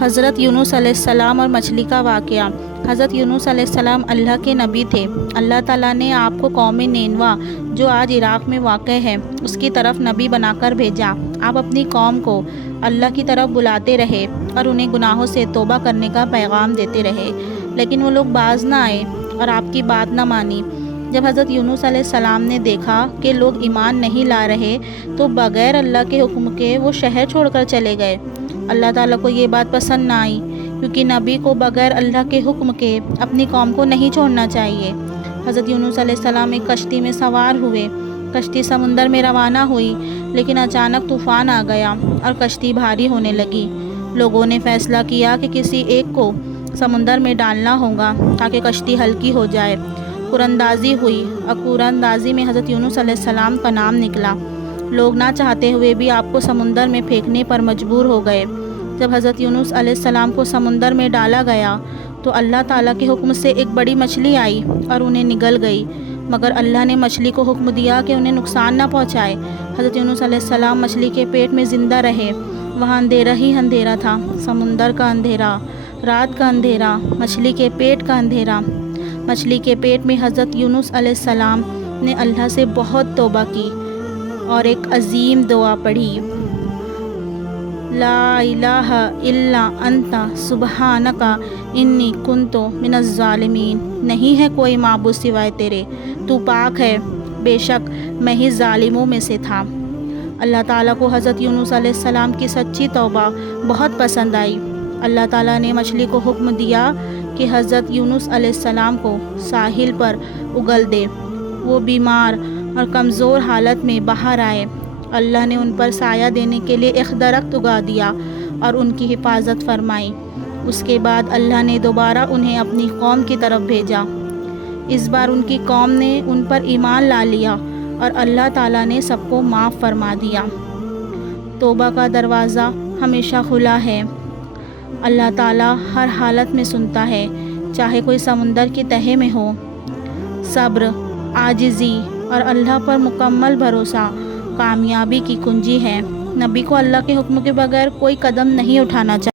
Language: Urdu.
حضرت یونس علیہ السلام اور مچھلی کا واقعہ۔ حضرت یونس علیہ السلام اللہ کے نبی تھے۔ اللہ تعالیٰ نے آپ کو قوم نینوا جو آج عراق میں واقع ہے اس کی طرف نبی بنا کر بھیجا۔ آپ اپنی قوم کو اللہ کی طرف بلاتے رہے اور انہیں گناہوں سے توبہ کرنے کا پیغام دیتے رہے، لیکن وہ لوگ باز نہ آئے اور آپ کی بات نہ مانی۔ جب حضرت یونس علیہ السلام نے دیکھا کہ لوگ ایمان نہیں لا رہے تو بغیر اللہ کے حکم کے وہ شہر چھوڑ کر چلے گئے۔ اللہ تعالیٰ کو یہ بات پسند نہ آئی، کیونکہ نبی کو بغیر اللہ کے حکم کے اپنی قوم کو نہیں چھوڑنا چاہیے۔ حضرت یونس علیہ السلام ایک کشتی میں سوار ہوئے۔ کشتی سمندر میں روانہ ہوئی، لیکن اچانک طوفان آ گیا اور کشتی بھاری ہونے لگی۔ لوگوں نے فیصلہ کیا کہ کسی ایک کو سمندر میں ڈالنا ہوگا تاکہ کشتی ہلکی ہو جائے۔ قراندازی ہوئی اور قراندازی میں حضرت یونس علیہ السلام کا نام نکلا۔ لوگ نہ چاہتے ہوئے بھی آپ کو سمندر میں پھینکنے پر مجبور ہو گئے۔ جب حضرت یونس علیہ السلام کو سمندر میں ڈالا گیا تو اللہ تعالیٰ کے حکم سے ایک بڑی مچھلی آئی اور انہیں نگل گئی، مگر اللہ نے مچھلی کو حکم دیا کہ انہیں نقصان نہ پہنچائے۔ حضرت یونس علیہ السلام مچھلی کے پیٹ میں زندہ رہے۔ وہاں اندھیرا ہی اندھیرا تھا، سمندر کا اندھیرا، رات کا اندھیرا، مچھلی کے پیٹ کا اندھیرا۔ مچھلی کے پیٹ میں حضرت یونس علیہ السلام نے اللہ سے بہت توبہ کی اور ایک عظیم دعا پڑھی، لا الہ الا انت سبحانک انی کنت من الظالمین۔ نہیں ہے کوئی معبود سوائے تیرے، تو پاک ہے، بے شک میں ہی ظالموں میں سے تھا۔ اللہ تعالیٰ کو حضرت یونس علیہ السلام کی سچی توبہ بہت پسند آئی۔ اللہ تعالیٰ نے مچھلی کو حکم دیا کہ حضرت یونس علیہ السلام کو ساحل پر اگل دے۔ وہ بیمار اور کمزور حالت میں باہر آئے۔ اللہ نے ان پر سایہ دینے کے لیے ایک درخت اگا دیا اور ان کی حفاظت فرمائی۔ اس کے بعد اللہ نے دوبارہ انہیں اپنی قوم کی طرف بھیجا۔ اس بار ان کی قوم نے ان پر ایمان لا لیا اور اللہ تعالیٰ نے سب کو معاف فرما دیا۔ توبہ کا دروازہ ہمیشہ کھلا ہے۔ اللہ تعالیٰ ہر حالت میں سنتا ہے، چاہے کوئی سمندر کی تہہ میں ہو۔ صبر، عاجزی اور اللہ پر مکمل بھروسہ کامیابی کی کنجی ہے۔ نبی کو اللہ کے حکم کے بغیر کوئی قدم نہیں اٹھانا چاہیے۔